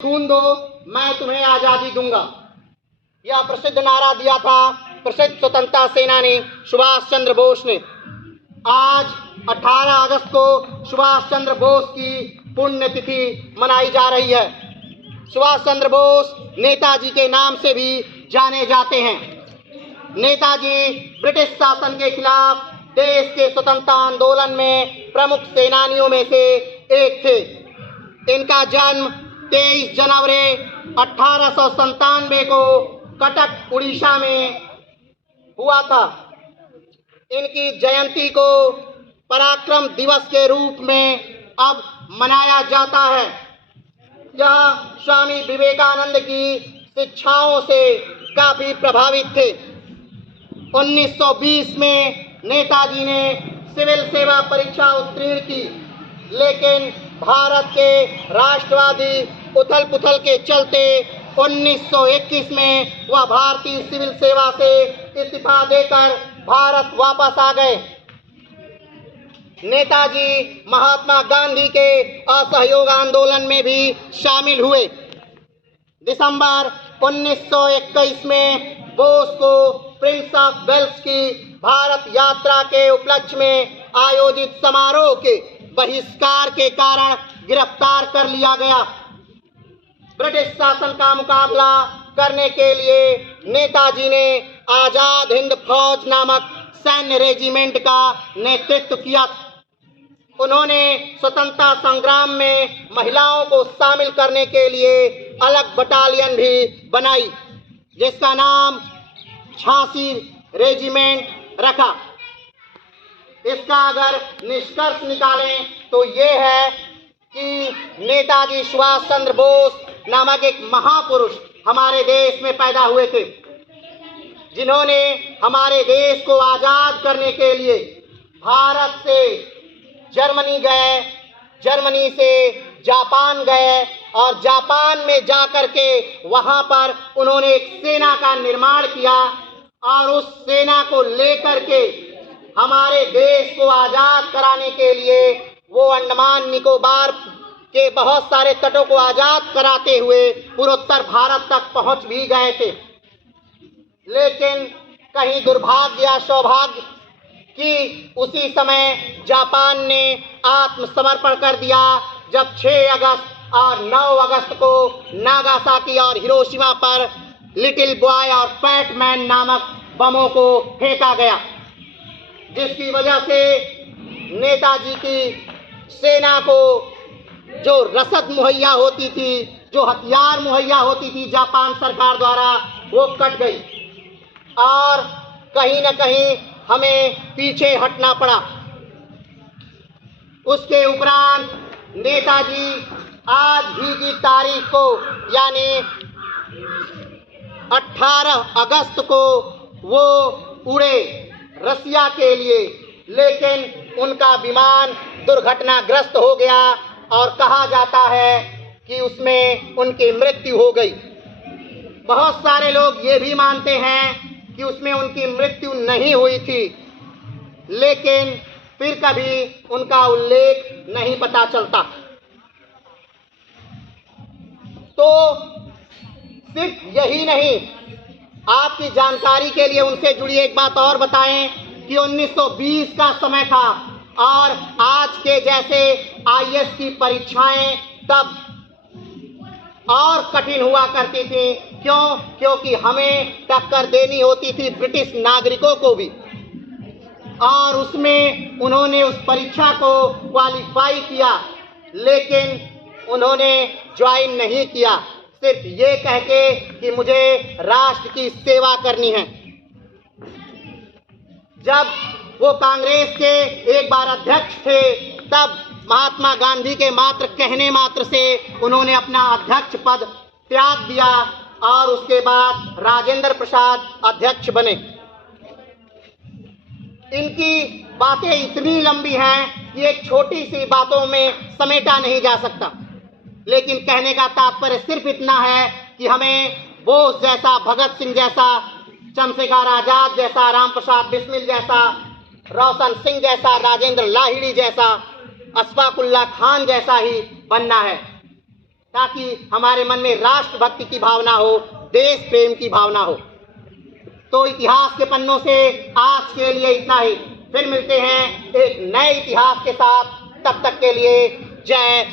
खून दो, मैं तुम्हें आजादी दूंगा। यह प्रसिद्ध नारा दिया था प्रसिद्ध स्वतंत्रता सेनानी सुभाष चंद्र बोस ने। आज 18 अगस्त को सुभाष चंद्र बोस की पुण्यतिथि मनाई जा रही है। सुभाष चंद्र बोस नेताजी के नाम से भी जाने जाते हैं। नेताजी ब्रिटिश शासन के खिलाफ देश के स्वतंत्रता आंदोलन में प्रमुख सेनानियों में से एक थे। इनका जन्म 23 जनवरी 1897 को कटक उड़ीसा में हुआ था। इनकी जयंती को पराक्रम दिवस के रूप में अब मनाया जाता है। यह स्वामी विवेकानंद की शिक्षाओं से काफी प्रभावित थे। 1920 में नेताजी ने सिविल सेवा परीक्षा उत्तीर्ण की, लेकिन भारत के राष्ट्रवादी उथल पुथल के चलते 1921 में वह भारतीय सिविल सेवा से इस्तीफा देकर भारत वापस आ गए। नेताजी महात्मा गांधी के असहयोग आंदोलन में भी शामिल हुए। दिसंबर 1921 में बोस को प्रिंस ऑफ वेल्स की भारत यात्रा के उपलक्ष्य में आयोजित समारोह के बहिष्कार के कारण गिरफ्तार कर लिया गया। ब्रिटिश शासन का मुकाबला करने के लिए नेताजी ने आजाद हिंद फौज नामक सैन्य रेजिमेंट का नेतृत्व किया। उन्होंने स्वतंत्रता संग्राम में महिलाओं को शामिल करने के लिए अलग बटालियन भी बनाई, जिसका नाम झांसी रेजिमेंट रखा। इसका अगर निष्कर्ष निकालें तो ये है कि नेताजी सुभाष चंद्र बोस नामक एक महापुरुष हमारे देश में पैदा हुए थे, जिन्होंने हमारे देश को आजाद करने के लिए भारत से जर्मनी गए, जर्मनी से जापान गए और जापान में जाकर के वहां पर उन्होंने एक सेना का निर्माण किया और उस सेना को लेकर के हमारे देश को आजाद कराने के लिए वो अंडमान निकोबार के बहुत सारे तटों को आजाद कराते हुए पूर्वोत्तर भारत तक पहुंच भी गए थे। लेकिन कहीं दुर्भाग्य या सौभाग्य कि उसी समय जापान ने आत्मसमर्पण कर दिया, जब 6 अगस्त और 9 अगस्त को नागासाकी और हिरोशिमा पर लिटिल बॉय और फैट मैन नामक बमों को फेंका गया, जिसकी वजह से नेताजी की सेना को जो रसद मुहैया होती थी, जो हथियार मुहैया होती थी जापान सरकार द्वारा, वो कट गई और कहीं न कहीं हमें पीछे हटना पड़ा। उसके उपरांत नेताजी आज ही की तारीख को यानी 18 अगस्त को वो उड़े रसिया के लिए, लेकिन उनका विमान दुर्घटनाग्रस्त हो गया और कहा जाता है कि उसमें उनकी मृत्यु हो गई। बहुत सारे लोग ये भी मानते हैं कि उसमें उनकी मृत्यु नहीं हुई थी, लेकिन फिर कभी उनका उल्लेख नहीं पता चलता। तो सिर्फ यही नहीं, आपकी जानकारी के लिए उनसे जुड़ी एक बात और बताएं कि 1920 का समय था और आज के जैसे आईएएस की परीक्षाएं तब और कठिन हुआ करती थी। क्यों? क्योंकि हमें टक्कर देनी होती थी ब्रिटिश नागरिकों को भी, और उसमें उन्होंने उस परीक्षा को क्वालिफाई किया, लेकिन उन्होंने ज्वाइन नहीं किया, सिर्फ ये कह के कि मुझे राष्ट्र की सेवा करनी है। जब वो कांग्रेस के एक बार अध्यक्ष थे, तब महात्मा गांधी के मात्र कहने मात्र से उन्होंने अपना अध्यक्ष पद त्याग दिया और उसके बाद राजेंद्र प्रसाद अध्यक्ष बने। इनकी बातें इतनी लंबी हैं कि एक छोटी सी बातों में समेटा नहीं जा सकता, लेकिन कहने का तात्पर्य सिर्फ इतना है कि हमें बोस जैसा, भगत सिंह जैसा, चंद्रशेखर आजाद जैसा, राम प्रसाद बिस्मिल जैसा, रोशन सिंह जैसा, राजेंद्र लाहिड़ी जैसा, अशफाक उल्लाह खान जैसा ही बनना है। ताकि हमारे मन में राष्ट्रभक्ति की भावना हो, देश प्रेम की भावना हो। तो इतिहास के पन्नों से आज के लिए इतना ही। फिर मिलते हैं एक नए इतिहास के साथ। तब तक के लिए जय